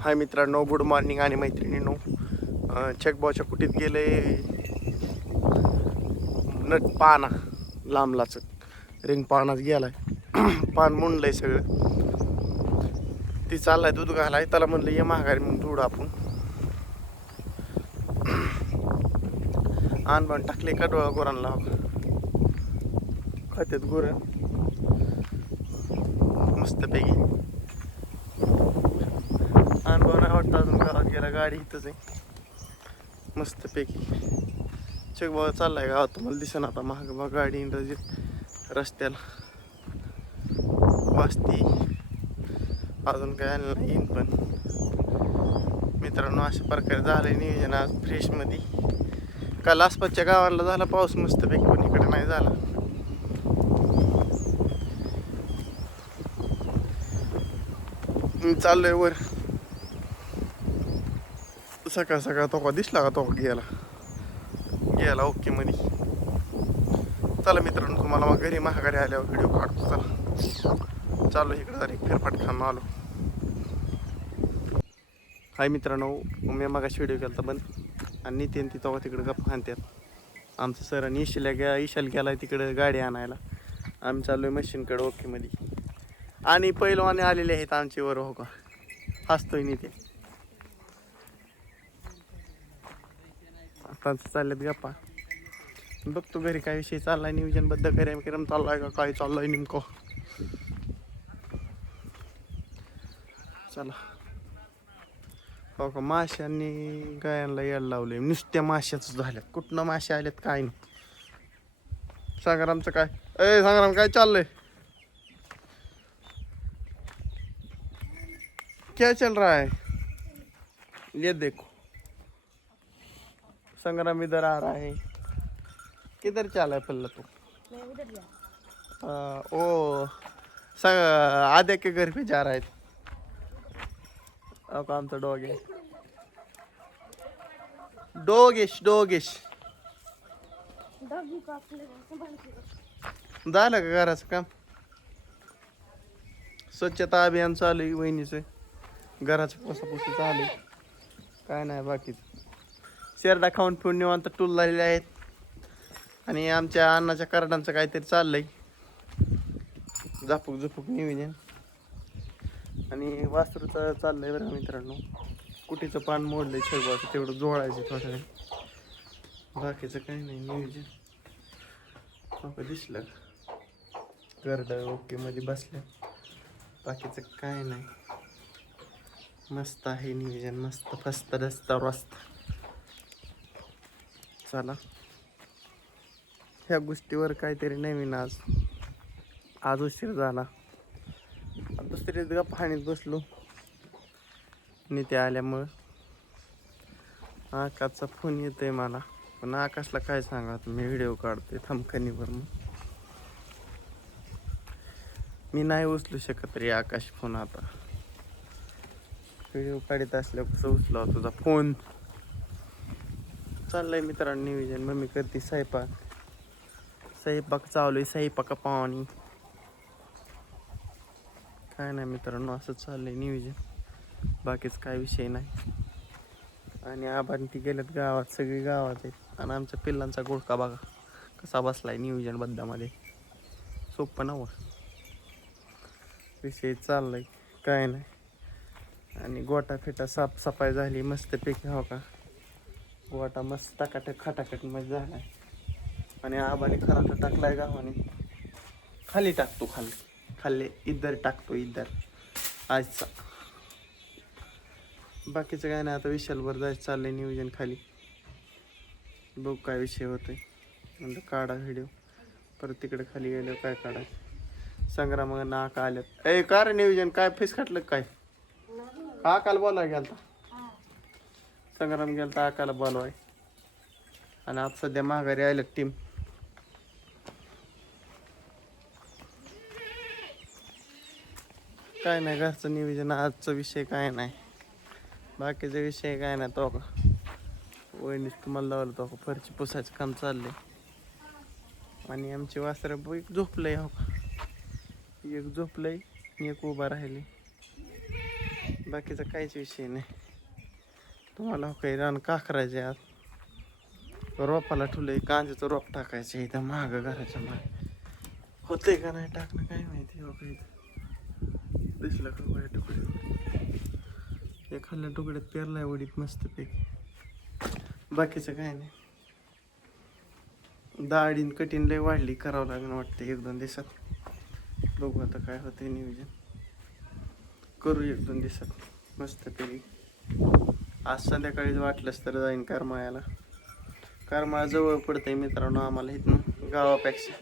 हाय मित्रांनो good morning आणि मैत्रिणींनो. चेकबावच्या कुटीत गेले? नट पाना लांबलाच. रिंग पानाच गेलाय. पान मुंडलंय सगळं. ती चाललाय दूध घालाय. त्याला म्हणलं ये महागारी मग दूध आपण. आण पण टाकले का डोळा गुरांना खात्यात गुरं. मस्तपैकी. अनुभव नाही वाटतं अजून गावात गेला गाडी इथंच आहे. मस्तपैकी. चेक बाबा चाललाय गावात. तुम्हाला दिसेन आता महाग बा गाडी इंग्रजी रस्त्याला. वाजती अजून काय आणलं नाही येईन पण. मित्रांनो अशा प्रकारे झालं नियोजन आज फ्रेशमध्ये काल आसपासच्या गावाला झाला पाऊस मस्तपैकी पण इकडे नाही झाला. चाललोय वर. सकाळ सकाळ तो का दिसला का तो गेला गेला ओके मध्ये चला मित्रांनो तुम्हाला मग घरी महागारी आल्यावर व्हिडिओ काढतो. चला. चालू इकडे तरी फेरफटखान आलो. हाय मित्रांनो मी मागाशी व्हिडिओ केला पण. आणि नितीन ती तेव्हा तिकडे गप्पा हाणत्यात आमचं सर आणि ईशाला गे ईशाला गेला तिकडे गाडी आणायला. आम्ही चाललोय मशीनकडे ओके मध्ये आणि पैलवाने आलेले आहेत आमचे वर हो का? हसतोय नितीन. आता चाललेत गप्पा. बघतो घरी काय विषय चाललाय नियोजनबद्ध कार्यक्रम चाललाय का काय चाललाय नेमकं. चला. हो का माशांनी गायांना याड लावले नुसत्या माशाच झाल्यात. कुठनं मासे आल्यात काय नाही. संग्रामचं काय? ए संग्राम काय चाललंय? क्या चल रहा है? ये देखो. संग्राम इधर आ रहा है। किधर चला है पल्ला तू? आ, ओ आद्या के घर पे जा रहा है। अब आमचा डॉग आहे डोगेश डोगेश। झालं का घराचं काम। स्वच्छता अभियान चालू आहे वहिनीचं घराचं पुसापुसी चालू काय नाही बाकीचं शेरडा खाऊन पिऊन निवांत टूल झालेले आहेत. आणि आमच्या अन्नाच्या कार्डांचं काहीतरी चाललंय. झापूक झुपूक नियोजन. आणि वासरूचं चाललंय बरं मित्रांनो. कुटीचं पान मोडलंय शेवगावचं तेवढं जोडायचं थोडं वेळ. बाकीचं काही नाही नियोजन. हो दिसलं. गर्ड ओके मध्ये बसलं. बाकीचं काय नाही. मस्त आहे नियोजन मस्त फस्त रस्ता रस्ता. चला. ह्या गोष्टीवर काहीतरी नवीन आज आज उशीर झाला. दुसरी गप्पा हाणीत बसलो. नेते आल्यामुळं. आकाशचा फोन येतो आहे मला. पण आकाशला काय सांगा मी व्हिडिओ काढतोय थमखनीवर मग. मी नाही उचलू शकत रे आकाश फोन आता. व्हिडिओ काढत असल्यावर कसं उचला तुझा फोन? चाललंय मित्रांनो नियोजन. मम्मी करते स्वयंपाक. स्वयंपाक चालू आहे स्वयंपाक पाणी काय नाही मित्रांनो असं चाललंय नियोजन. बाकीच काय विषय नाही. आणि आबांती ती गेल्यात गावात सगळी गावात आहेत. आणि आमच्या पिल्लांचा गोडका बघा कसा बसलाय नियोजन बद्दामध्ये सोपं नव विषय चाललाय काय नाही. आणि गोटा फिटा साफसफाई झाली मस्तपैकी हो का? वाटा मस्त टाकाटक खटाखटमध्ये झालाय आणि आबाने खराटा टाकलाय गावाने. खाली टाकतो खाली. खाल्ले इधर टाकतो इधर. आजचा. बाकीचं काय नाही आता विशालवर जायचं चाललंय नियोजन खाली. बघू काय विषय होतोय. म्हणलं काढा व्हिडिओ परत तिकडे खाली गेलो काय काढा संग्राम नाक आल्यात. ए का रे नियोजन? काय फेस खाटलं काय? का काल बोलायला गेलता. संग्राम तर आकाला बोलवाय. आणि आज सध्या माघारी आल्यात टीम काय नाही घरचं नियोजन आजचा विषय काय नाही. बाकीचा विषय काय नाही तो का वहिनीच तुम्हाला लावलं तो का फरची पुसायचं काम चाललंय. आणि आमची वासरं एक झोपलंय हो. का एक झोपलंय आणि एक उभा राहिली बाकीचा काहीच विषय नाही. तुम्हाला काही रान काकरायचे आज रोपाला ठुले कांद्याचं रोप टाकायचं इथं महाग घराच्या मागे. होते का नाही टाकणं? काय माहिती हो काही दिसलं का वड्या तुकडे? एखाद्या खाल्ल्या तुकड्यात पेरलाय वडीत मस्तपैकी. बाकीचं काय नाही. दाढीन कठीण लय वाढली करावं लागेल वाटतं एक दोन दिवसात. बघू आता काय होते नियोजन. करू एक दोन दिवसात. मस्तपैकी. आज संध्याकाळी वाटलंच तर जाईन करमाळ्याला. करमाळा जवळ पडतंय मित्रांनो आम्हाला इथून गावापेक्षा.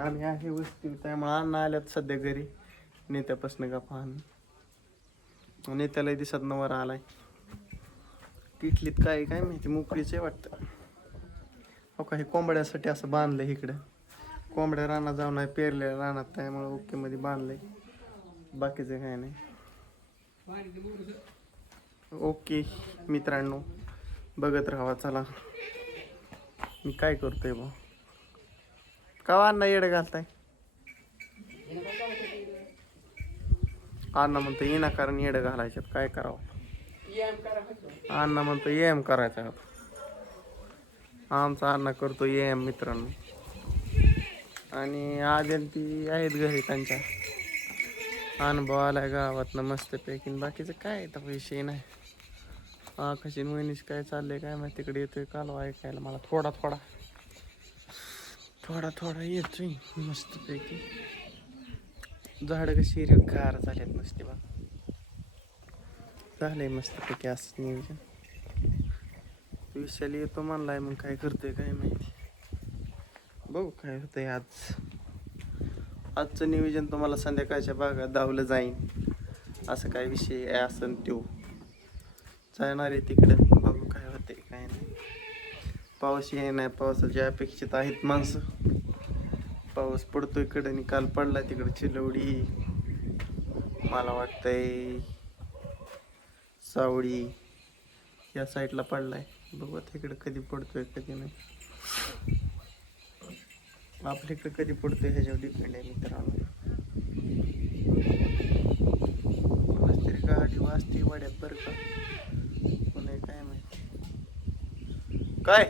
आम्ही आहे वस्ती त्यामुळे अण्णा आल्यात सध्या घरी. नेत्यापासून का पाहन नेत्यालाही दिसत नवर आलाय. तिथलीत काय काय माहिती मोकळीच आहे वाटतं. हो काही कोंबड्यासाठी असं बांधलंय इकडं. कोंबड्या रानात जाऊन आहे पेरल्या रानात त्यामुळे ओके मध्ये बांधलंय. बाकीचं काय नाही. ओके मित्रांनो बघत राहावा चला. मी काय करतोय बा का अण्णा येडं घालताय? अण्णा म्हणतो येणार कारण येडं घालायच्यात काय करावं? अण्णा म्हणतो एम करायचा आमचा अण्णा करतो एम मित्रांनो. आणि आजंती ती आहेत घरी त्यांच्या. अनुभव आलाय गावातनं मस्तपैकी पैकीन. बाकीचं काय तर विषय नाही. आकाशीन महिनीस काय चाललंय काय माहिती तिकडे येतोय कालवा ऐकायला मला. थोडा थोडा. थोडा थोडा येतोय मस्तपैकी. झाडं कशी गार झाल्यात मस्ती बा झालंय मस्तपैकी असं नियोजन. विशाल येतो म्हणलाय मग काय करतोय काय माहिती. बघू काय होतंय आज. आजचं नियोजन तुम्हाला संध्याकाळच्या भागात धावलं जाईन. असं काय विषय आहे असं त्यो. जाणार आहे तिकडं. बघू काय होते काय नाही. पाऊस हे नाही पावसाची अपेक्षित आहेत माणसं. पाऊस पडतो इकडं आणि काल पडला तिकडं चिलवडी. मला वाटतंय सावडी या साईडला पडलाय. बघू आता इकडं कधी पडतोय कधी नाही. आपल्याकडे कधी पडतोय ह्याच्यावर डिपेंड आहे मित्रांनो कोणाच तरी गाडी वाजते वाड्यात बरं का कोण आहे काय माहिती काय?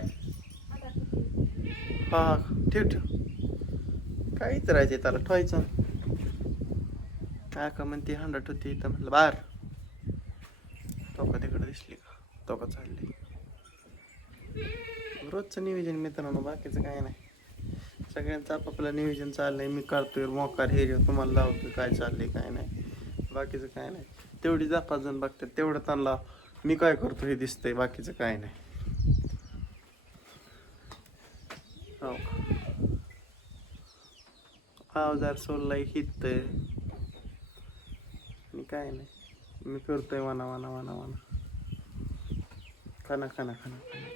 हा हा ठेव ठेव. काय राहायचे त्याला ठेवायचं काय का म्हणते हंड्रेड होती इथं म्हटलं बार तो का तिकडे दिसली का? तो का चालली. रोजचं नियोजन मित्रांनो बाकीचं काय नाही. सगळ्यांचं आपापलं नियोजन चाललंय. मी करतोय मोकार हे तुम्हाला लावतोय काय चाललंय काय नाही. बाकीचं काय नाही. तेवढी जापाच जण बघतात तेवढं त्यांना मी काय करतो हे दिसतंय बाकीचं काय नाही. हो अवजार सोललाय हित. आणि काय नाही. मी करतोय वाना वाना वाना वाना. खाना खाना खाना खाना.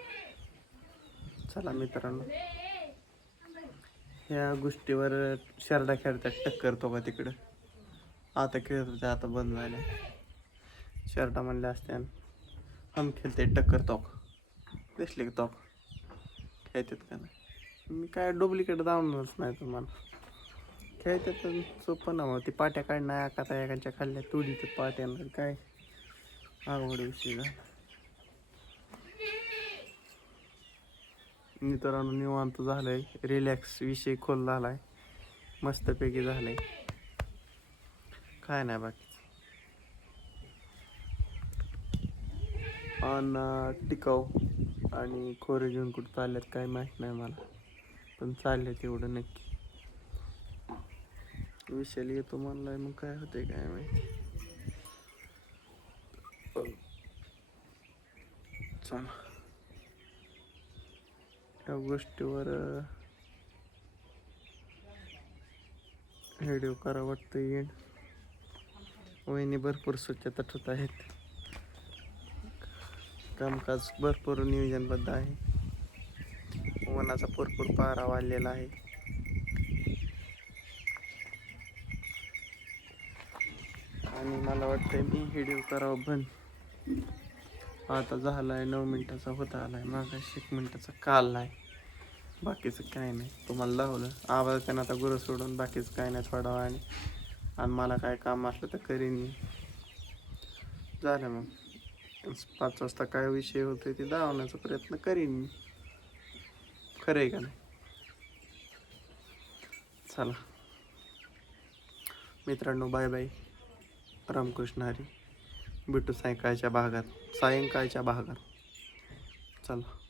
चला मित्रांनो. ह्या गोष्टीवर शरडा खेळतात टक्कर तो का तिकडं? आता खेळत आता बंद झाल्या शर्टा म्हणले असते हम खेळते टक्कर तोक दिसले का तोक खेळतात का नाही? मी काय डुप्लिकेट जाऊनच नाही तुम्हाला. खेळतात तर सोपं ना मग ती पाट्या काढणार एका एकाच्या खाल्ल्या तुडीच्या पाट्यांना काय आवड विषय झाला मित्रांनो निवांत झालंय. रिलॅक्स विषय खोल झालाय. मस्तपैकी झालंय. काय नाही बाकी. आणि टिकाऊ आणि खोरे घेऊन कुठं चालल्यात काय माहीत नाही मला. पण चालल्यात तेवढं नक्की. विशाल येतो म्हणलाय मग काय होते काय माहिती. चला. या गोष्टीवर व्हिडिओ करा वाटतं येण वहिनी भरपूर स्वच्छता ठेवत आहेत. कामकाज भरपूर नियोजनबद्ध आहे. वनाचा भरपूर पारा वाढलेला आहे. आणि मला वाटतंय मी व्हिडिओ करावं बंद आता झालाय नऊ मिनिटाचा होता आलाय. माझा एक मिनिटाचा काल आहे बाकीचं काय नाही. तुम्हाला लावलं. आवाज त्यांना आता गुरं सोडून बाकीचं काय नाही. थोडा आणि आणि मला काय काम असलं तर करीन मी. झालं मग. पाच वाजता काय विषय होतोय ते दावण्याचा प्रयत्न करीन मी. खरं आहे का नाही? चला. मित्रांनो बाय बाय रामकृष्ण हरी. भेटू सायंकाळच्या भागात सायंकाळच्या भागात. चला.